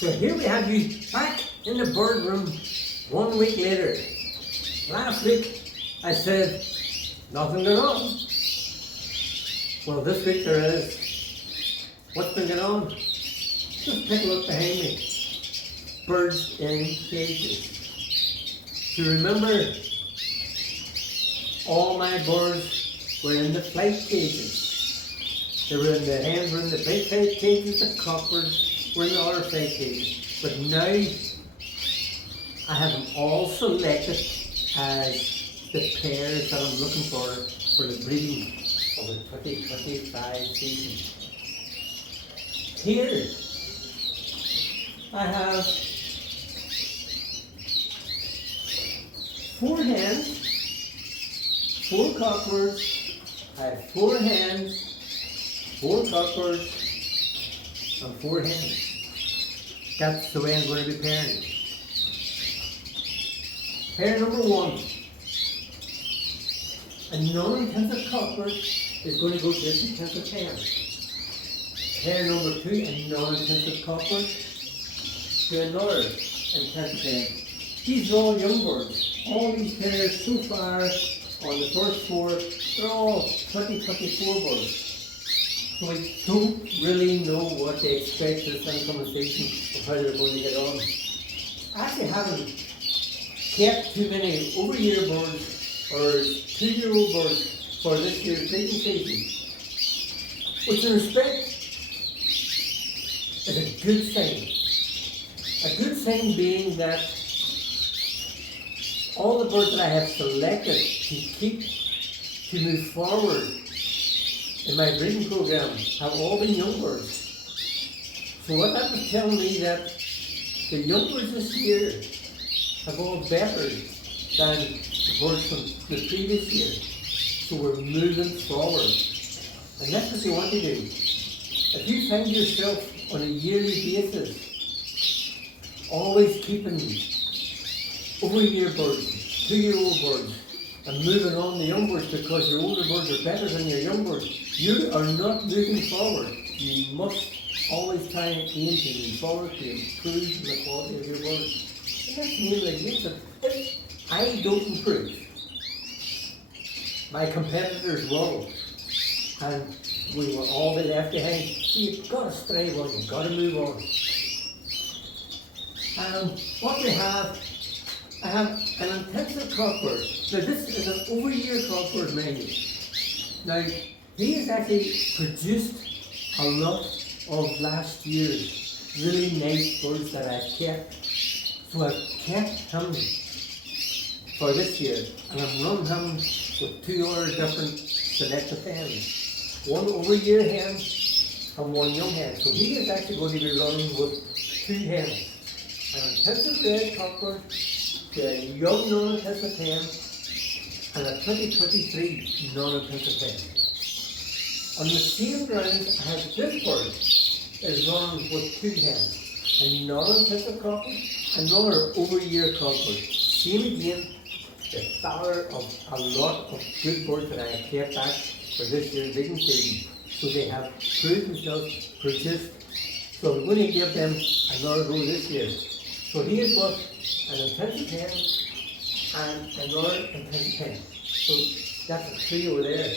So here we have you back in the bird room 1 week later. Last week I said nothing going on. Well, this week there is. What's been going on? Just take a look behind me. Birds in cages. Do you remember all my birds were in the flight cages? They were in the hens were in the big flight cages, the cockbirds were in the other flight cages. But now I have them all selected as the pairs that I'm looking for the breeding of the 2025 season. Here I have 4 hens, 4 cockbirds. I have 4 hens, 4 cockbirds, and 4 hens. That's the way I'm going to be pairing. Pair number 1, a non-intensive cockbird is going to go to this intensive hen. Pair number 2, a non-intensive cockbird to another intensive hen. These are all young birds. All these pairs so far on the first 4, they're all 2024 birds. So we don't really know what they expect this incoming season of how they're going to get on. I actually haven't kept too many over-year birds or 2-year-old birds for this year's breeding season, which in respect is a good sign. A good sign being that all the birds that I have selected to keep to move forward in my breeding program have all been young birds. So what that was telling me that the young birds this year have all better than the birds from the previous year. So we're moving forward. And that's what you want to do. If you find yourself on a yearly basis always keeping over-year birds, 2-year-old birds, and moving on the young birds because your older birds are better than your young birds, you are not moving forward. You must always try and aim to move forward to improve the quality of your birds. And that's mainly it. If I don't improve, my competitors will, and we will all be left behind. So you've got to strive on, you've got to move on. And what we have, I have an intensive cockbird. Now this is an over-year cockbird menu. Now he has actually produced a lot of last year's really nice birds that I've kept. So I've kept him for this year, and I'm running him with 2 other different selective hens. 1 over-year hen and 1 young hen. So he is actually going to be running with 2 hens. An intensive red cockbird to a young non-intensive hen and a 2023 non-intensive hen. On the same grounds as this bird is running with 2 hens, a non-intensive cockbird, another over-year cockbird. Same again, the father of a lot of good birds that I have kept back for this year's breeding season. So they have proved themselves, produced. So we're going to give them another go this year. So here's what an intensive hen and another intensive hen. So that's a trio there.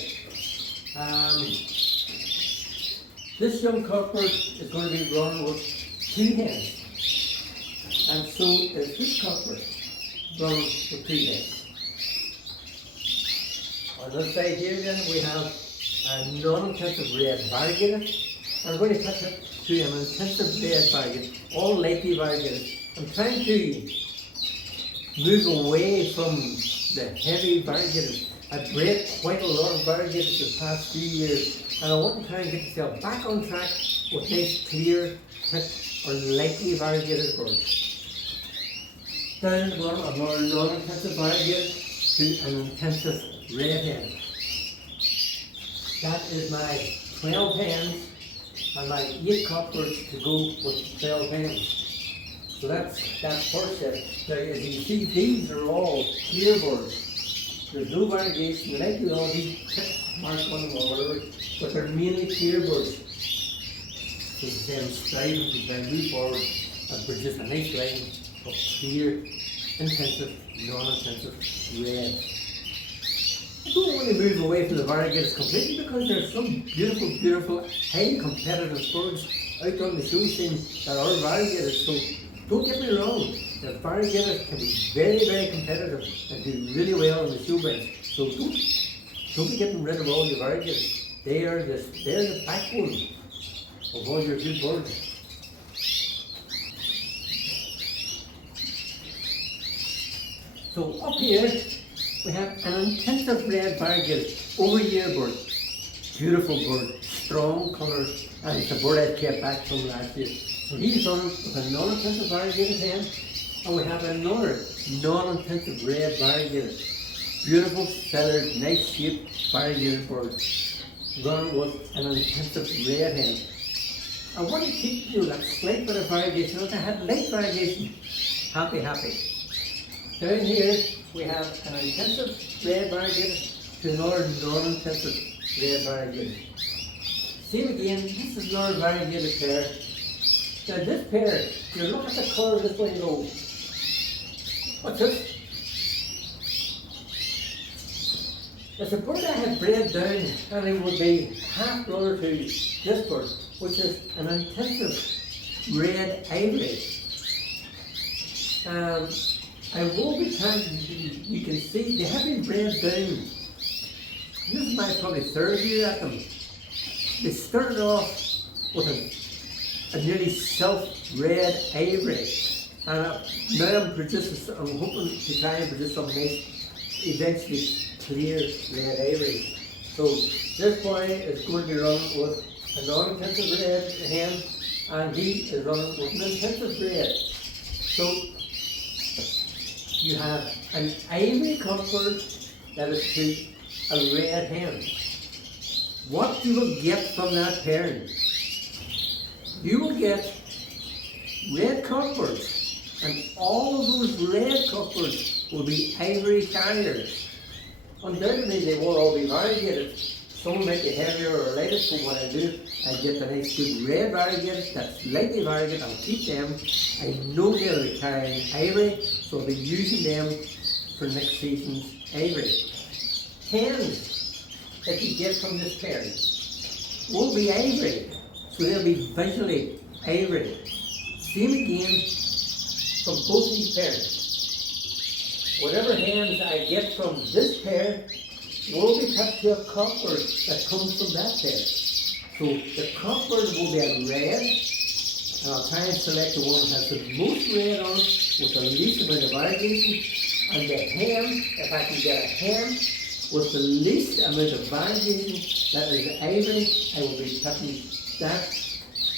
This young cockbird is going to be run with 2 hens. And so is this cockbird run with 2 hens. On this side here then we have a non-intensive red variegated. I'm going to touch it to an intensive red variegated, all lightly variegated. I'm trying to move away from the heavy variegated. I've bred quite a lot of variegated the past few years, and I want to try and get myself back on track with nice clear, thick, or lightly variegated birds. Down at the bottom, another non-intensive variegated to an intensive red hen. That is my 12 hens and my 8 cockbirds to go with 12 hens. So that's that first set. Now as you see, these are all clear birds. There's no variegation. They like to all be marked on them or whatever, but they're mainly clear birds. So then striving to try and move forward and produce a nice line of clear, intensive, non-intensive red. I don't want to move away from the variegators completely because there's some beautiful, beautiful, highly competitive birds out on the show scene that are variegators. So don't get me wrong, the variegators can be very, very competitive and do really well on the show bench. So don't be getting rid of all your variegators. They're the backbone of all your good birds. So up here we have an intensive red variegator, over-year bird, beautiful bird, strong colour, and it's a bird I kept back from last year. So he's on with a non-intensive variegated hen, and we have another non-intensive red variegator, beautiful feathered, nice shaped variegated bird, run with an intensive red hen. I want to keep that slight bit of variegation. If I had light variegation, happy. Down here we have an intensive red variegator to another non-intensive red variegator. Same again, this is another variegated pair. Now this pair, you look at the colour of this one and go, what's this? It's a bird I had bred down and it would be half brother to this bird, which is an intensive red ivory. I will be trying to, you can see they have been bred down. This is my probably third year at them. They started off with a nearly self-red ivory. And now I'm hoping to try and produce some nice, eventually clear red ivory. So this boy is going to be running with a non-intensive red hen, and he is running with an intensive red. So you have an ivory cockbird that is to a red hen. What you will get from that pairing, you will get red cockbirds, and all of those red cockbirds will be ivory carriers. Undoubtedly they will all be variegated. Some might be heavier or lighter, so what I do, I get the nice good red variegated that's lightly variegated, I'll keep them. I know they'll be carrying ivory, so I'll be using them for next season's ivory. Hens that you get from this pairing won't be ivory, so they'll be visually ivory. Same again from both these pairs. Whatever hens I get from this pair will be cut to a cockbird that comes from that pair. So the cockbird will be a red, and I'll try and select the one that has the most red on it with the least amount of variegation. And the hen, if I can get a hen with the least amount of variegation, that is ivory, I will be cutting that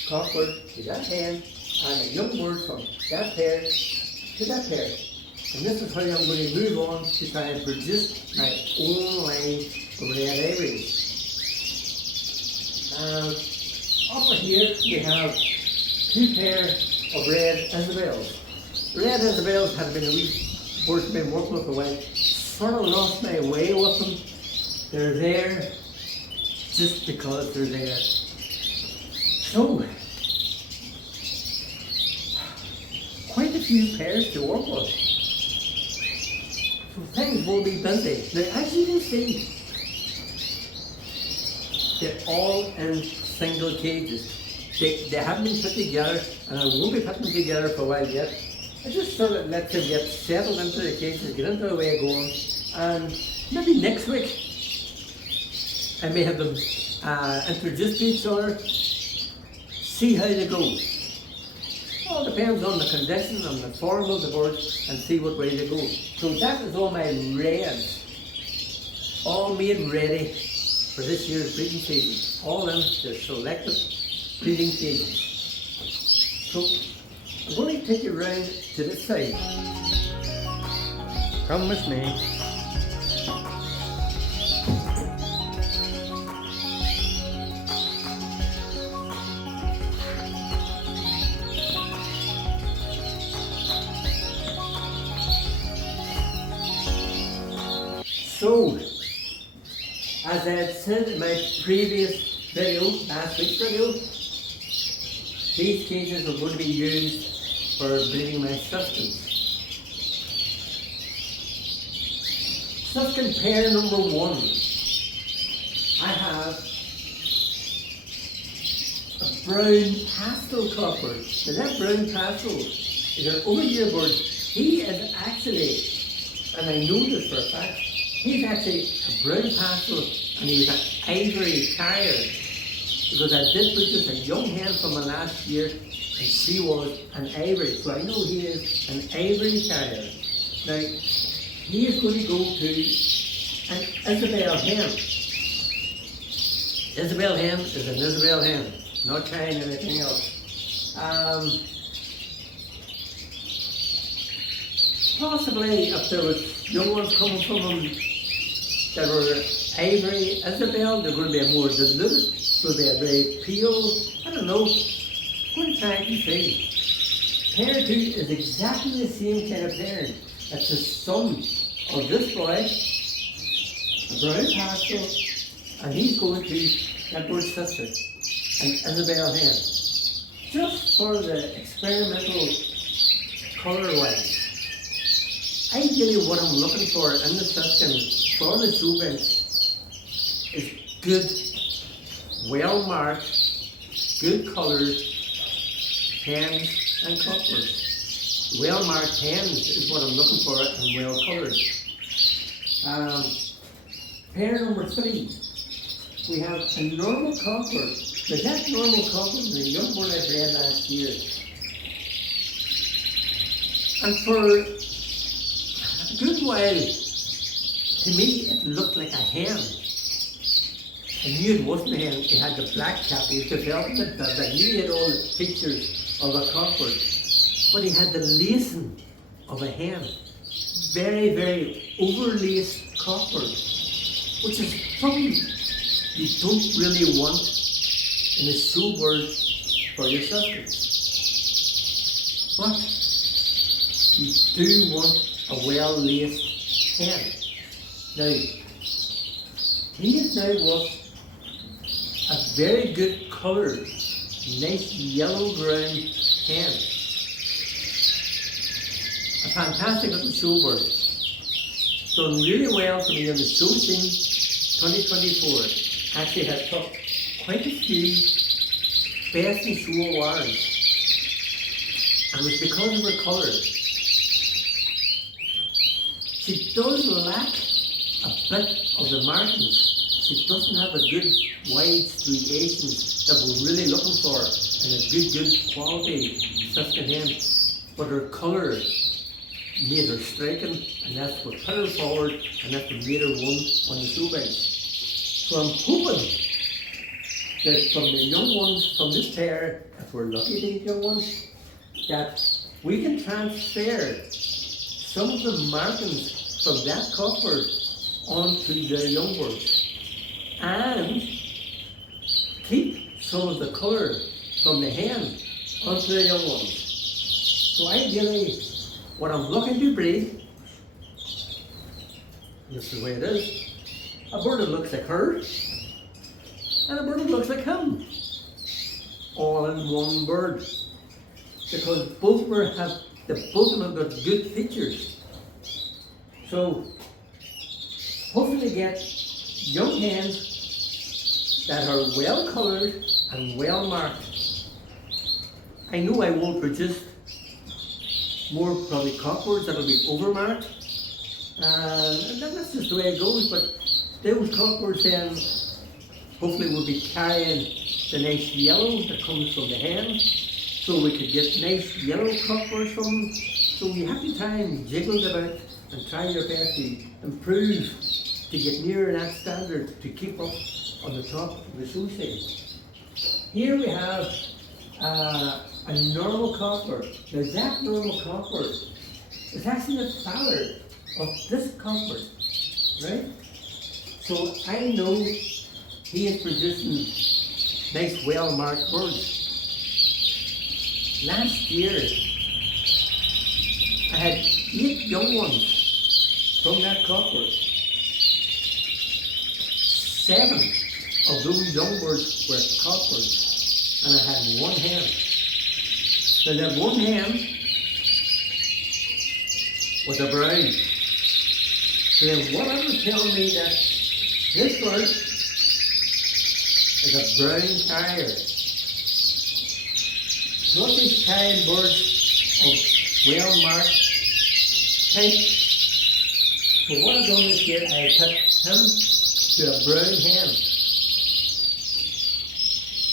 cockbird to that hen, and a young bird from that pair to that pair. And this is how I'm going to move on to try and produce my own line of red ivories. Up here we have two pairs of red Isabels. Red Isabels had been a wee bird been working with a while. Sort of lost my way with them. They're there just because they're there. So, quite a few pairs to work with. So things will be busy. Now, as you can see, they're all in single cages. They haven't been put together, and I won't be putting them together for a while yet. I just sort of let them get settled into the cages, get into the way of going, and maybe next week I may have them introduced to each other, see how they go. All depends on the condition and the form of the bird, and see what way they go. So that is all my reds, all made ready for this year's breeding season. All in their selected breeding cages. So I'm going to take you around to this side. Come with me. So, as I had said in my previous video, last week's video, these cages are going to be used for breeding my Suskins. Suskin pair number 1. I have a brown pastel copper. Now that brown pastel is an over-year bird. He is actually, and I know this for a fact, he's actually a brown pastel and he's an ivory carrier. Because I did produce a young hen from her last year and she was an ivory. So I know he is an ivory carrier. Now, he is going to go to an Isabel hen. Isabel hen is an Isabel hen, not trying anything else. Possibly if there was young ones coming from him that were ivory Isabel, they're going to be more dilute. So they're very pale. I don't know. Going to try and see. Pair 2 is exactly the same kind of pair. It's the son of this boy, a brown pastel, and he's going to that bird's sister, an Isabel hen. Just for the experimental colour wise. Ideally what I'm looking for in the Suskin for the show bench is good, well marked, good coloured hens and coppers. Well marked hens is what I'm looking for and well coloured. Pair number 3, we have a normal copper. Now that normal copper is a young bird I bred last year. And for a good while, to me it looked like a hen. I knew it wasn't a hen. It had the black cap. He was developing it, but I knew he had all the features of a cocker. But he had the lacing of a hen. Very, very overlaced cocker, which is something you don't really want in a show bird for your Suskins. But you do want a well-laced hen. Now, he is now what? A very good coloured, nice yellow-brown hen. A fantastic little show bird. Done really well for me on the show scene 2024. Actually had took quite a few best in show awards. And it was because of her colour. She does lack a bit of the markings. She doesn't have a good wide striations that we're really looking for in a good quality Suskin hen. But her colour made her striking, and that's what put her forward, and that's what made her won on the show bench. So I'm hoping that from the young ones, from this pair, if we're lucky to get young ones, that we can transfer some of the markings from that copper onto the young birds. And keep some of the colour from the hen onto the young ones. So ideally, what I'm looking to breed, this is the way it is, a bird that looks like her, and a bird that looks like him, all in one bird. Because both of them have got good features. So hopefully get young hens that are well coloured and well marked. I know I won't produce more probably cockbirds that will be overmarked, and that's just the way it goes. But those cockbirds then hopefully will be carrying the nice yellow that comes from the hen, so we could get nice yellow cockbirds from them. So you have to try and jiggle them about and try your best to improve to get nearer that standard to keep up on the top of the show scene. Here we have a normal copper. Now that normal copper is actually the father of this copper, right? So I know he is producing nice well-marked birds. Last year I had 8 young ones from that copper. 7 of those young birds were cockbirds, and I had 1 hen. Now that 1 hen was a brown. So then what I was telling me that this bird is a brown carrier. Look, these carrying birds of well-marked type. So what I've done this year, I put him to a brown hen.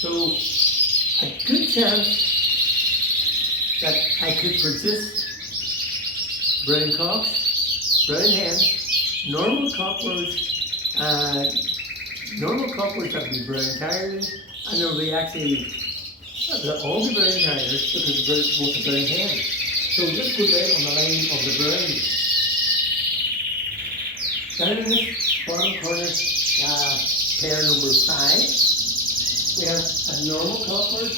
So a good chance that I could produce brown cocks, brown hens, normal cockbirds that be brown carriers, and there'll be actually all the brown carriers because both the brown hens. So let's go down on the line of the browns. Down in this bottom corner, pair number 5, we have a normal cockbird,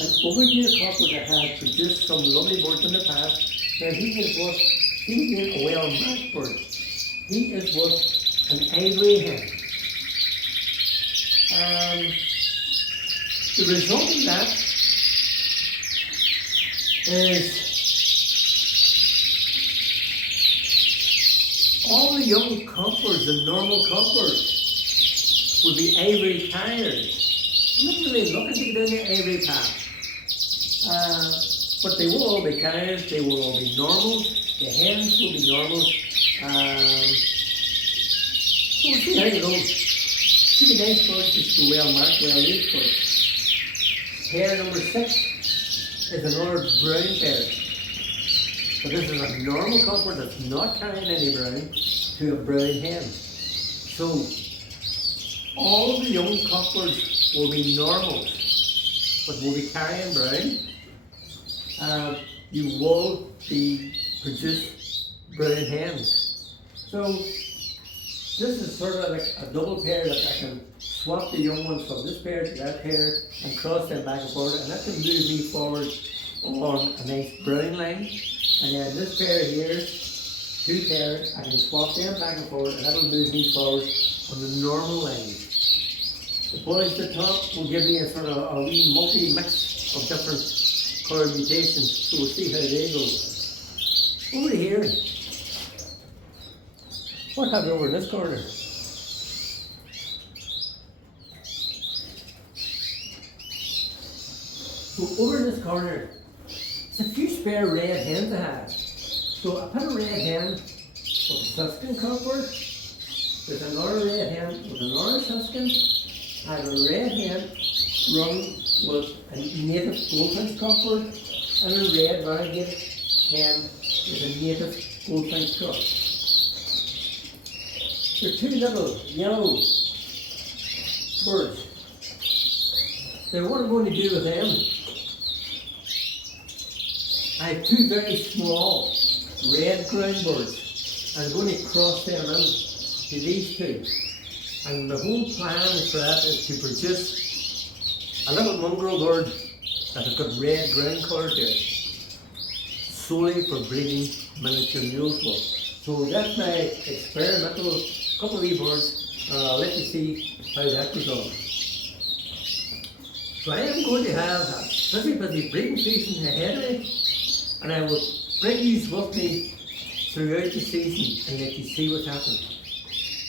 an over-year cockbird that has produced some lovely birds in the past. Now he's a well-marked bird. He is what an ivory hen. The result of that is all the young cockbirds and normal cockbirds would be ivory carriers. I'm not really looking to get in the ivory path. But they will all be carriers, they will all be normals, the hens will be normals. So we'll see how it goes. Should be nice birds, just be well marked, well used birds. Pair number 6 is another brown pair. But this is a normal cockbird that's not carrying any brown to a brown hen. So all of the young cockbirds will be normals, but will be carrying brown. You will be produce brown hens. So this is sort of like a double pair that I can swap the young ones from this pair to that pair and cross them back and forth, and that can move me forward on a nice brown line. And then this pair here, 2 pairs, I can swap them back and forward, and that will move me forward on the normal line. The boys at the top will give me a sort of a wee multi-mix of different colour mutations, so we'll see how they go. Over here, what have we over in this corner? So over in this corner, it's a few spare red hens I have. So I put a red hen with a Suskin cockbird. There's another red hen with another Suskin. I have a red hen run with a native goldfinch cockbird and a red variegated hen with a native goldfinch cock. There are 2 little yellow birds. Now what I'm going to do with them, I have 2 very small red ground birds. I'm going to cross them in to these 2. And the whole plan for that is to produce a little mongrel bird that has got red ground colour to it, solely for breeding miniature muleswood. So that's my experimental couple of wee birds, and I'll let you see how that goes on. So I am going to have a busy breeding season ahead of me, and I will bring these with me throughout the season and let you see what happens.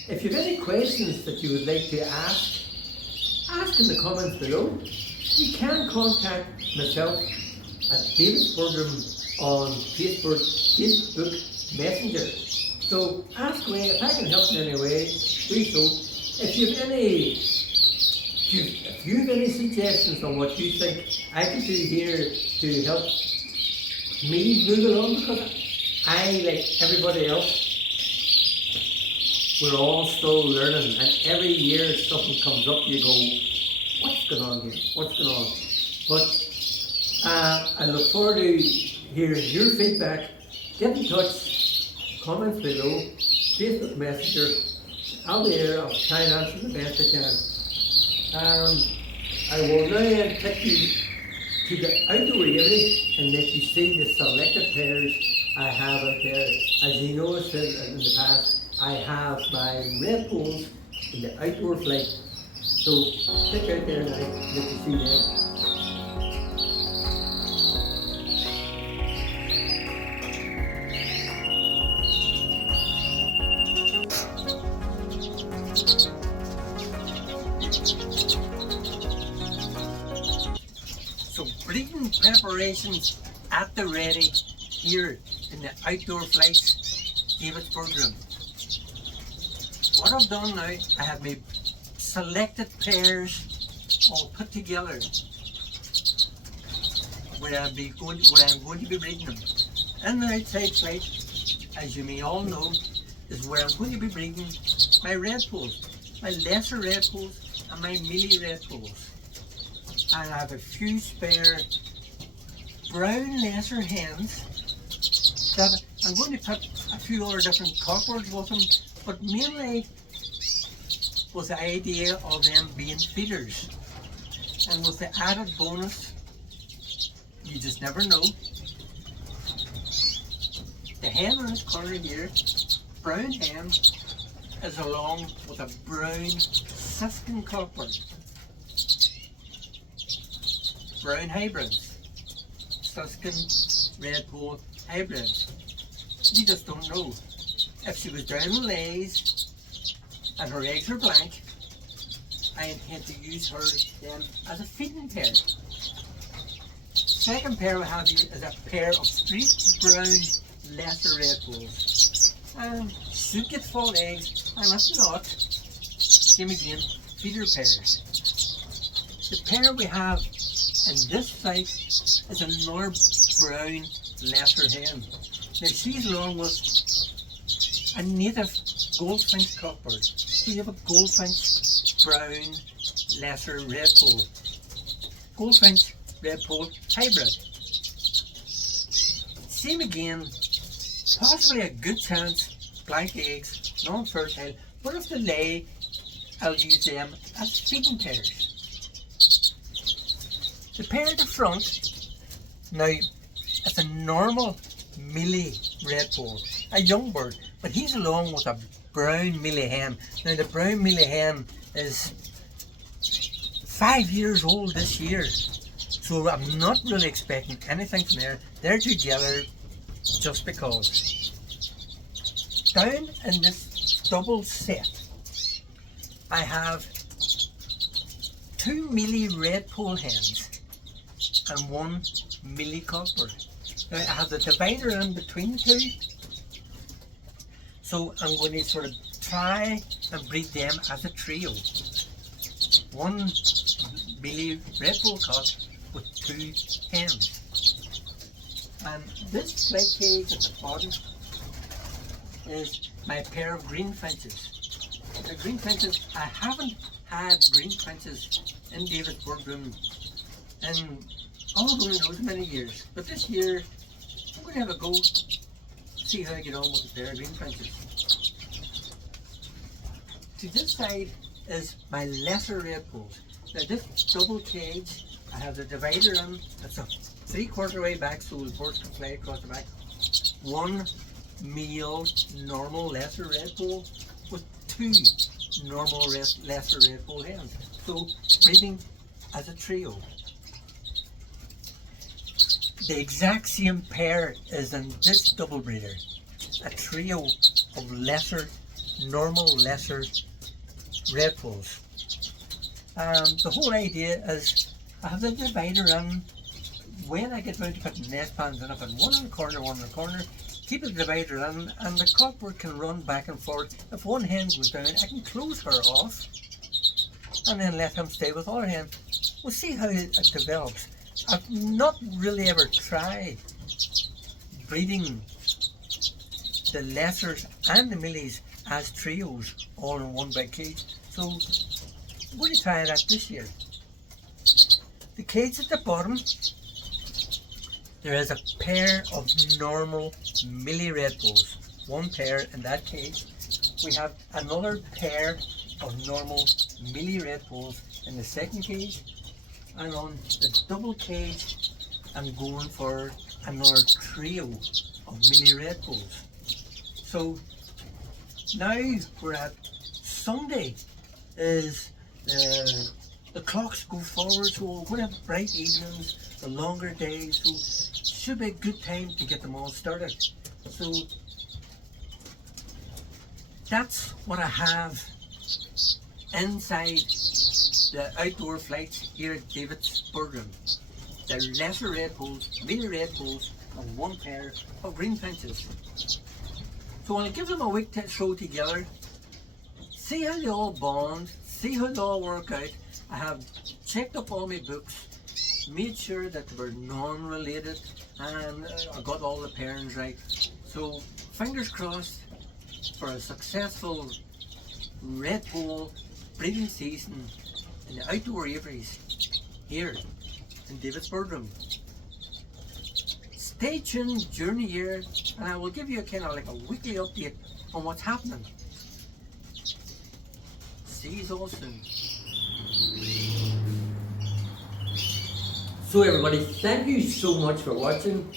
If you have any questions that you would like to ask in the comments below. You can contact myself at David Spurgeon on Facebook Messenger. So ask away. If I can help in any way, do so. If you have any suggestions on what you think I can do here to help me move along, because I, like everybody else, we're all still learning, and every year something comes up, you go, what's going on here? What's going on? But I look forward to hearing your feedback. Get in touch, comments below, Facebook Messenger. I'll be there. I'll try and answer the best I can. I will now take you to the outdoor area and let you see the selected pairs I have out there. As you know, I said in the past, I have my red poles in the outdoor flight. So check out there now, let you see them. Congratulations at the ready here in the outdoor flights Davidsburg room. What I've done now, I have my selected pairs all put together where I'm going to be breeding them. And the outside flight, as you may all know, is where I'm going to be breeding my red poles, my lesser red poles and my mealy red poles. And I have a few spare brown lesser hens that I'm going to put a few other different cockbirds with them, but mainly with the idea of them being feeders. And with the added bonus, you just never know, the hen in this corner here, brown hen, is along with a brown siskin cockbird. Brown hybrids, siskin red pole hybrids. You just don't know. If she was down in lays and her eggs are blank, I intend to use her then as a feeding pair. Second pair we have here is a pair of straight brown lesser red poles. And should get full eggs, and if not, same again, feeder pairs. The pair we have in this site is another brown lesser hen. Now she's along with a native goldfinch cockbird. So you have a goldfinch brown lesser red pole. Goldfinch red pole hybrid. Same again, possibly a good chance, blank eggs, non-fertile, but if they lay, I'll use them as feeding pairs. The pair at the front, now it's a normal mealy red pole, a young bird, but he's along with a brown mealy hen. Now the brown mealy hen is 5 years old this year, so I'm not really expecting anything from there. They're together just because. Down in this double set, I have 2 mealy red pole hens and 1 mealy cockbird. Now I have the divider in between the two, so I'm going to sort of try and breed them as a trio. 1 mealy red pole cock with 2 hens. And this flight cage at the bottom is my pair of green finches. The green finches, I haven't had green finches in Davidsburg room in God only knows many years. But this year, I'm going to have a go, see how I get on with the pair of green finches. To this side is my lesser red poles. Now this double cage, I have the divider in, it's a 3/4 way back so the birds can fly across the back. 1 male normal lesser red pole with 2 normal lesser red pole hens. So breeding as a trio. The exact same pair is in this double breeder. A trio of normal lesser red poles. The whole idea is I have the divider in. When I get round to putting nest pans in, I put one in the corner, keep the divider in, and the cockbird can run back and forth. If one hen goes down, I can close her off and then let him stay with other hen. We'll see how it develops. I've not really ever tried breeding the lessers and the millies as trios all in one big cage, so I'm going to try that this year. The cage at the bottom, there is a pair of normal millie red poles. 1 pair in that cage. We have another pair of normal millie red poles in the second cage. And on the double cage, I'm going for another trio of millie red poles. So now we're at Sunday. Is the clocks go forward, so we're going to have bright evenings, the longer days, so should be a good time to get them all started. So that's what I have inside the outdoor flights here at Davidsburg. They're lesser redpolls, meaner redpolls, and one pair of green finches. So when I give them a week to throw together, see how they all bond, see how they all work out. I have checked up all my books, made sure that they were non-related, and I got all the pairings right. So fingers crossed for a successful redpoll breeding season in the outdoor aviaries here in David's Birdroom. Stay tuned during the year, and I will give you a kind of like a weekly update on what's happening. See you all soon. So everybody, thank you so much for watching.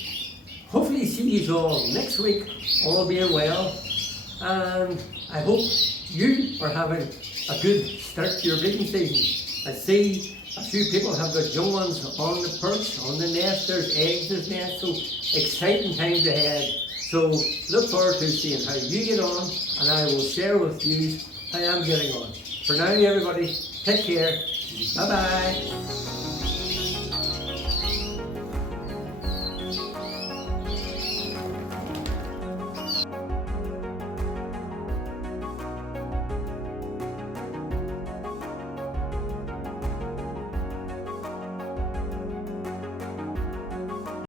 Hopefully see you all next week, all being well, and I hope you are having a good start to your breeding season. I see a few people have got young ones on the perch, on the nest, there's eggs, there's nests, so exciting times ahead. So look forward to seeing how you get on, and I will share with you how I'm getting on. For now everybody, take care, bye bye.